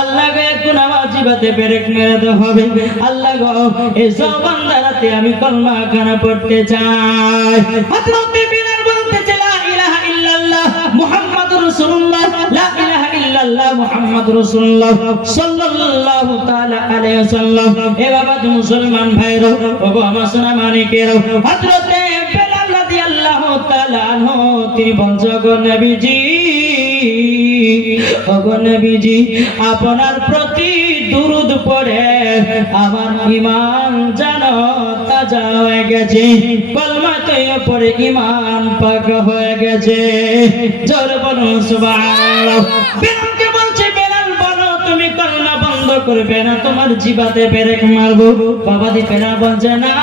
আল্লাহ গো এখন আমার জিবাতে পেরেক মেরে দেওয়া হবে। আল্লাহ গো, এই জবান দ্বারাতে আমি কলমা খানা পড়তে চাই। হযরতে বেলাল বলতেছে, লা ইলাহা ইল্লাল্লাহ মুহাম্মাদুর রাসূলুল্লাহ, লা ইলাহা ইল্লাল্লাহ মুহাম্মাদুর রাসূলুল্লাহ সাল্লাল্লাহু তাআলা আলাইহি ওয়াসাল্লাম। এ বাবা মুসলমান ভাইরা, ওগো আমার সোনা মানিকেরা, হযরতে বেলাল রাদিয়াল্লাহু তাআলা আনহু তিনি বলছেন, গো নবীজি, ওগো নবীজি, আপনার প্রতি দুরূদ পড়ে আমার ঈমান জানো তাজা হয়ে গেছে, কলমা তৈরি পড়ে ঈমান পাকা হয়ে গেছে। জোরে বলুন সুবহানাল্লাহ। বেলালকে বলছে, বেলাল বলো তুমি কলমা বন্ধ করবে না, তোমার জিবাতে পেরেক মারবো। বাবাজি বেলাল বলছে, না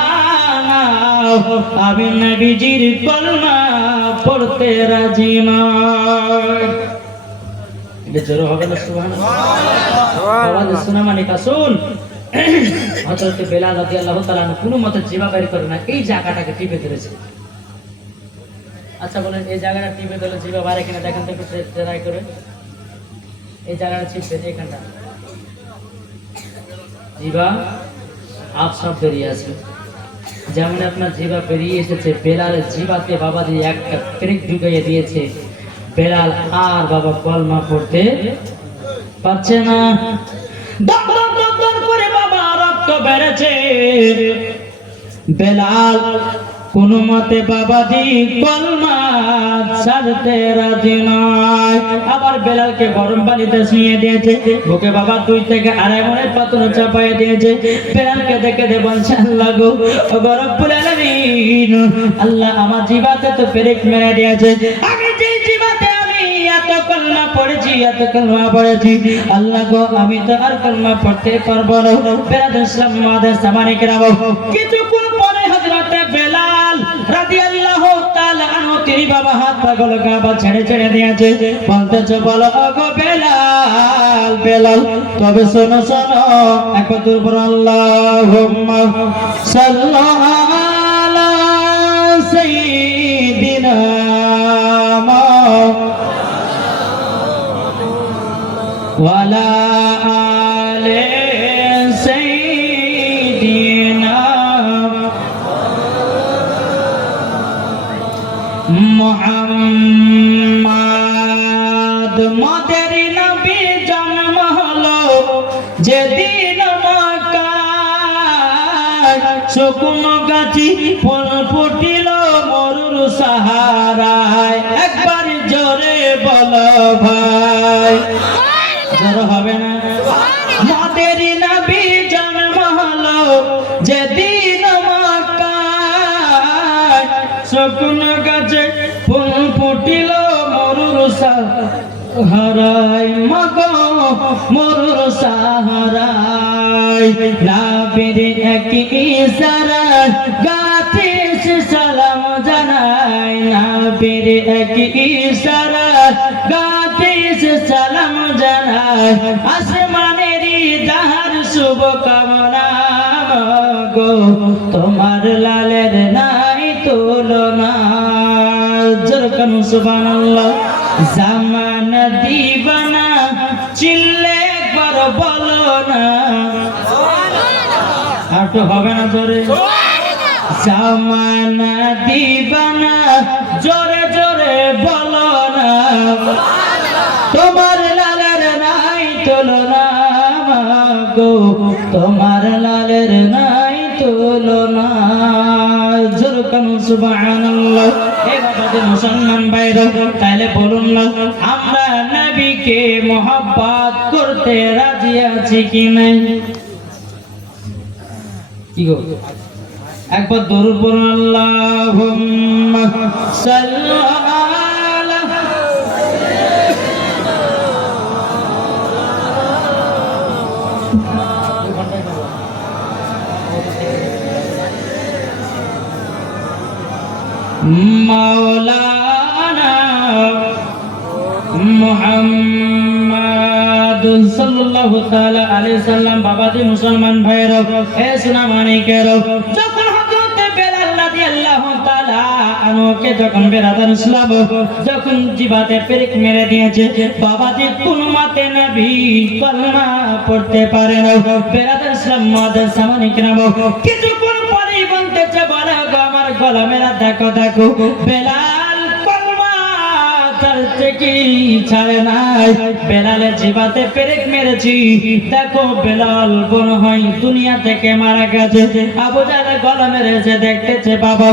না, আমি নবীজির কলমা পড়তে রাজি নই। এটা জোরে হবে না সুবহানাল্লাহ। বাবাজি শোনা মানে কাসুন, হযরত বেলাল রাদিয়াল্লাহু তাআলা কোনো মতে জিবা বের করে না, এই জায়গাটাকে টিপে ধরেছে। আচ্ছা বলেন, এই জায়গাটা টিপে ধরলে জিবা বাইরে কিনা দেখেন তো, একটু ট্রাই করে। এই জায়গাটা টিপে এখানটা জিবা আপ সব বেরিয়ে আছে। যেমন আপনার জিবা বেরিয়ে এসেছে, বেলালের জিবাতে বাবাজি একটা পেরেক ঢুকাইয়ে দিয়েছে। বেলাল আর বাবা কলমা পড়তে পারছে না। দপ দপ দপ দপ করে বাবা রক্ত বেড়েছে। বেলাল কোন মতে বাবাজি কলমা ছাড়তে রাজি নয়। আবার বেলালকে গরম পানিতে শুইয়ে দিয়েছে, বুকে বাবা 2 থেকে 2.5 মণের পাথর চাপাই দিয়েছে। বেলালকে দেখে বলছে, আল্লাহ গো রব্বুল আলামিন, আল্লাহ আমার জিবাতে তো পেরেক মেরে দিয়েছে। আমি যে জিবাতে আমি এত কলমা পড়েছি, এত কলমা পড়েছি, আল্লাহ গো আমি তো আর কলমা পড়তে পারবো না। বেলাল ইসলাম মাদের সামানে কেরাবো। কিছুক্ষণ পরে হযরত বেলাল রাদিয়াল্লাহু তাআলা আনহু তিনি বাবা হাত পাগল কাবা ছেড়ে ছেড়ে দিয়েছে। বলতেছে, বলো গো বেলাল, বেলাল তবে শোনো শোনো, একবার বলো আল্লাহুম্মা সাল্লি আলা সাইয়্যিদিনা ওয়া আলা আলি সাইয়্যিদিনা মুহাম্মদ। মদের নবী জন্ম হলো যেদিন মক্কায়, শুকনো গাছি ফল ফুটিল মরুর সাহারায়। একবার জোরে বলো ভাই, জোর হবে না? মদের নবী জন্ম হলো যেদিন মক্কায়, শুকনো গাছে ফুল ফুটিল মরুর সাহারায়। মগো মরুর সাহারায়, নবীর এক ইশারায় গাছে সালাম জানায়। নবীর এক ইশারায় গাছে সালাম জানায়। আসমানের যাহার শুভ কামনা, গো তোমার লালের নাই তুলনা। জরকান সুবহানাল্লাহ। জামানা দিবানা চিল্লে একবার বলো না, আর তো হবে না জোরে। জামানা দিবানা জোরে জোরে বলো না, তোমার লালের নাই তুলনা, গো তোমার লালের নাই তুলনা। জোরকান সুবহানাল্লাহ। এ বাবাদের মুসলমান ভাইরা, তাহলে বলুন না, আমরা নবীকে মহব্বত করতে রাজি আছি কি নাই? কি গো, একবার দরুদ পড়ুন, আল্লাহুম্মা সাল্লি আলা মাওলানা মুহাম্মদ সাল্লাল্লাহু তাআলা আলাইহি সাল্লাম। বাবাজি মুসলমান ভাইরা, হে সোনা মানিকেরা, যখন হযরত বেলাল রাদিয়াল্লাহু তাআলা আনহুকে যখন বেরাদার ইসলাম যখন জিবাতে পেরেক মেরে দিয়েছে, বাবাজি কোন মতে নবী কলমা পড়তে পারে না। বেরাদার ইসলাম মাদের সামনে কেরাম কিছুক্ষণ পরেই বলতেছে, বলে গো আমার গলা মেলা দেখো দেখো, বেলাল কলমা ছাড়ছে কি ছাড়ে নাই। বেলালের জিবাতে পেরেক মেরেছি, দেখো বেলাল মনে হয় দুনিয়া থেকে মারা গেছে। আবু জাহেল গলা মেরেছে, দেখতেছে বাবা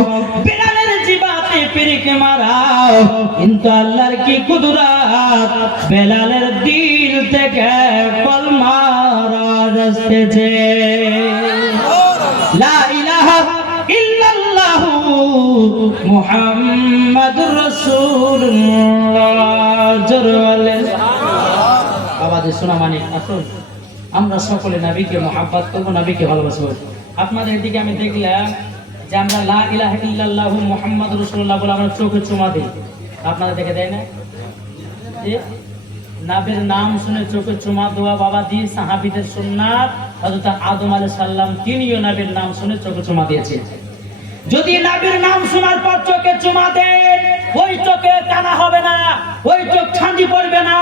বেলালের জিবাতে পেরেক মারাও, কিন্তু আল্লাহর কি কুদরত, বেলালের দিল থেকে কলমা আসতেছে। লা ইলাহা ইল্লাল্লাহু মুহাম্মাদুর রাসূলুল্লাহ। জোরে বাবাজি সোনা মানিক, আসুন আমরা সকলে নবীকে মহব্বত করব, নবীকে ভালোবাসবো। আপনাদের দিকে আমি দেখলাম যে আমরা লা ইলাহা ইল্লাল্লাহু মুহাম্মাদুর রাসূলুল্লাহ বলে আমরা চোখে চুমা দিই। আপনাদের দেখে দেয় না? যে নবীর নাম শুনে চোখে চুমা দেওয়া বাবাজি সাহাবীদের সুন্নাত। হযরত আদম আলাইহিস সালাম তিনিও নবীর নাম শুনে চোখে চুমা দিয়েছেন। যদি নবীর নাম শোনার পর চোখে চুমা দেন, ওই চোখে টানা হবে না, ওই চোখ ছাঁদি পড়বে না,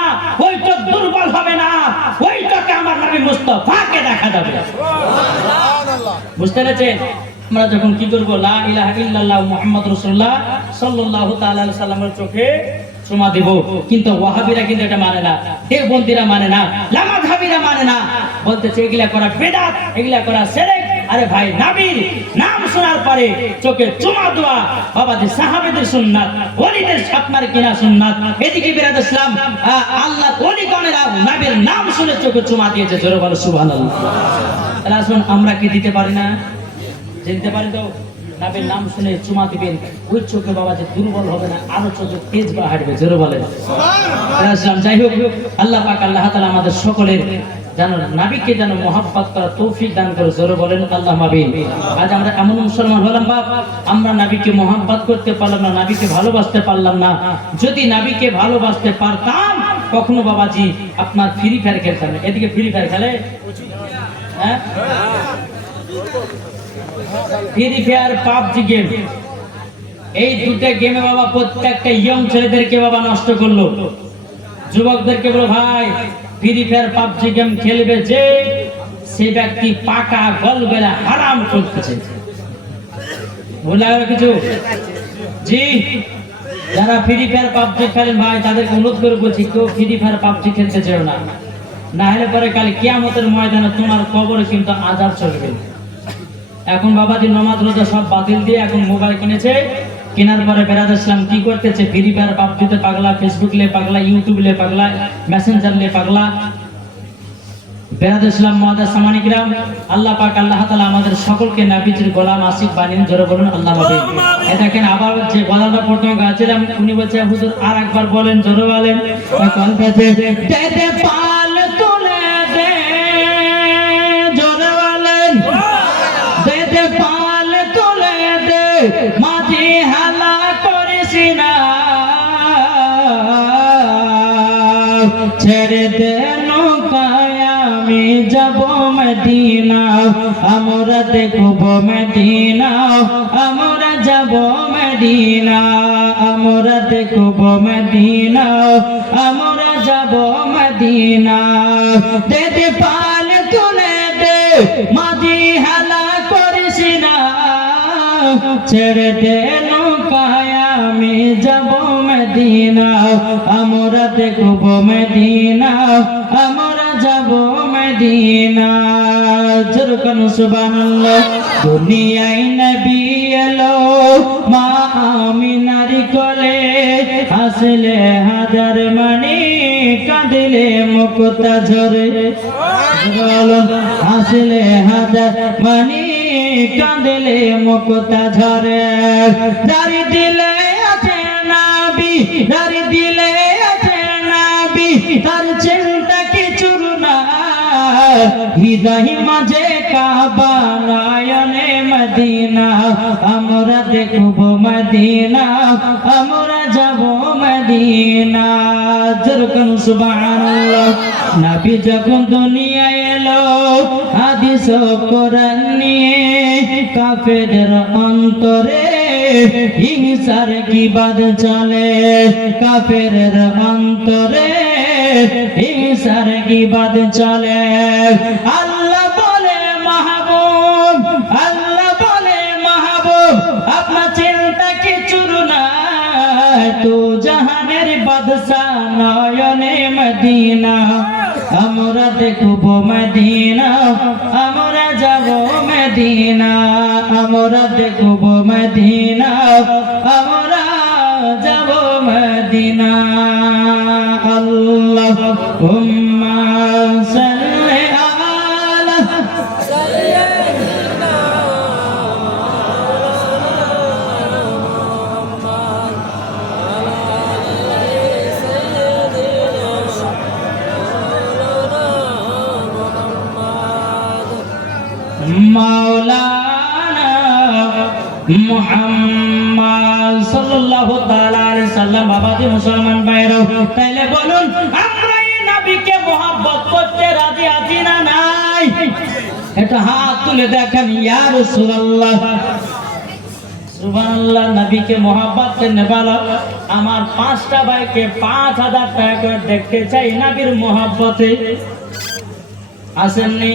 ওই চোখ দুর্বল হবে না, ওই চোখে আমার নবী মুস্তাফাকে দেখা যাবে। বুঝতে পেরেছেন? আমরা যখন কি করব, লা ইলাহা ইল্লাল্লাহ মুহাম্মাদুর রাসূলুল্লাহ সাল্লাল্লাহু তাআলা আলাইহি সাল্লামের চোখে চুমা দেব। কিন্তু ওয়াহাবিরা কিন্তু এটা মানে না, দেওবন্দিরা মানে না, লামাযহাবিরা মানে না, বলতেছে এগুলা করা বিদআত, এগুলা করা শিরক। আরে ভাই, নবীর নাম শোনার পরে চোখে চুমা দেওয়া বাবাজি সাহাবীদের সুন্নাত, ওলিদের সাতমার কিনা সুন্নাত। এদিকে বিরাদ ইসলাম আল্লাহ ওলিগণেরা নবীর নাম শুনে চোখে চুমা দিয়েছে, জোরে বলো সুবহানাল্লাহ। তাহলে আসুন আমরা কি দিতে পারি না? দিতে পারি তো? নবীর নাম শুনে চুমা দিবেন, ওই চোখে বাবাজি দুর্বল হবে না, আরো চোখে তেজ বা হাঁটবে, জোরে বলে সুবহানাল্লাহ। যাই হোক, আল্লাহ পাক আল্লাহ তাআলা আমাদের সকলের যেন নবীকে যেন মহব্বত করার তৌফিক দান করে, জোরে বলেন আল্লাহুম্মা আমিন। আজ আমরা এমন মুসলমান হলাম বাপ, আমরা নবীকে মহব্বত করতে পারলাম না, নবীকে ভালোবাসতে পারলাম না। যদি নবীকে ভালোবাসতে পারতাম, কখনো বাবাজি আপনার ফ্রি ফায়ার খেলতাম না। এদিকে ফ্রি ফায়ার খেলে, হ্যাঁ, ফ্রি ফায়ার পাবজি গেম, এই দুটো গেমে বাবা প্রত্যেকটা ইয়ং ছেলেদেরকে বাবা নষ্ট করলো, যুবকদেরকে বলো ভাই ফ্রি ফায়ার পাবজি গেম খেলবে যে, সেই ব্যক্তি পাকা গলবেলা হারাম করতেছে। বলে কিছু জি, যারা ফ্রি ফায়ার পাবজি খেলেন ভাই, তাদেরকে অনুরোধ করে বলছি, কেউ ফ্রি ফায়ার পাবজি খেলতে যেও না, না হলে পরে কাল কিয়ামতের ময়দানে তোমার কবরে কিন্তু আযাব চলবে। এখন বাবাজি নামাজ রোজা সব বাতিল দিয়ে এখন মোবাইল কিনেছে, কেনার পরে বেরাদ ইসলাম কি করতেছে, ফ্রি ফায়ার পাবজিতে পাগলা, ফেসবুক লে পাগলা, ইউটিউব লে পাগলা, মেসেঞ্জার লে পাগলা। বেরাদ ইসলাম মুআদ্দাস সামানিকরাম, আল্লাহ পাক আল্লাহ তাআলা আমাদের সকলকে নবীজির গোলাম আশিক বানিয়ে, জোরে বলুন আল্লাহুম্মা আমিন। এই দেখেন আবার যে গলাটা প্রথমে গাছিলাম, উনি বলছে হুজুর আর একবার বলেন, জোরে বলেন। কলকাতে দে পাল তুলে দে, জোরে বলেন, দে পাল তুলে দে, মাঝি হালা করিস না, ছেড়ে দে নৌকায় আমি যাব মদিনা, আমরা দেখব মদিনা, আমরা যাব মদিনা, আমরা দেখব মদিনা, আমরা যাব মদিনা। দে পাল তুলে দে, মাঝি হালা করিস না, ছেড়ে দে নৌকায় আমি যাব মদিনা, আমরা দেখব মদিনা, আমরা যাব মদিনা। জোরকান সুবহানাল্লাহ। দুনিয়ায় নবী এলো মা আমিনার কোলে, হাসলে হাজার মানি, কাঁদিলে মুক্তা ঝরে, হাসলে হাজার মানি, কাঁদিলে মুক্তা ঝরে। দাড়ি দিলে আছে নবী, দাড়ি দিলে আছে নবী, তার চিন্তা কিছু না, হৃদয় মাঝে কাবা, নয়নে মদিনা, আমরা দেখব মদিনা, আমরা যাব মদিনা। জোরকান সুবহানাল্লাহ। নবী যখন দুনিয়ায় এলো হাদিস ও কোরআন নিয়ে, কাফেরদের অন্তরে হিংসার কি বাদ চলে, কাফেরদের অন্তরে হিংসার কি বাদ চলে। আল্লাহ বলে মাহবুব, আল্লাহ বলে মাহবুব, আপনার চিন্তা কিছু না, তো জাহানের বাদশা, নয়নে মদিনা, আমরা দেখব মদিনা, আমরা যাব মদিনা, আমরা দেখব মদিনা, আমরা যাব মদিনা। আল্লাহুম্মা সাল্লি আলা সাইয়্যিদিনা মাওলানা মুহাম্মদ সাল্লাল্লাহু তাআলা আলাইহি সাল্লাম। বাবাজি মুসলমান ভাইরা, তাইলে বলুন আমরা এই নবীকে মহব্বত করতে রাজি আছি না নাই? এটা হাত তুলে দেখেন, ইয়া রাসূলুল্লাহ। সুবহানাল্লাহ। নবীকে মহব্বত করতে বলো, আমার 5টা ভাইকে 5000 টাকা করে দেখতে চাই নবীর মহব্বতে। আসেননি?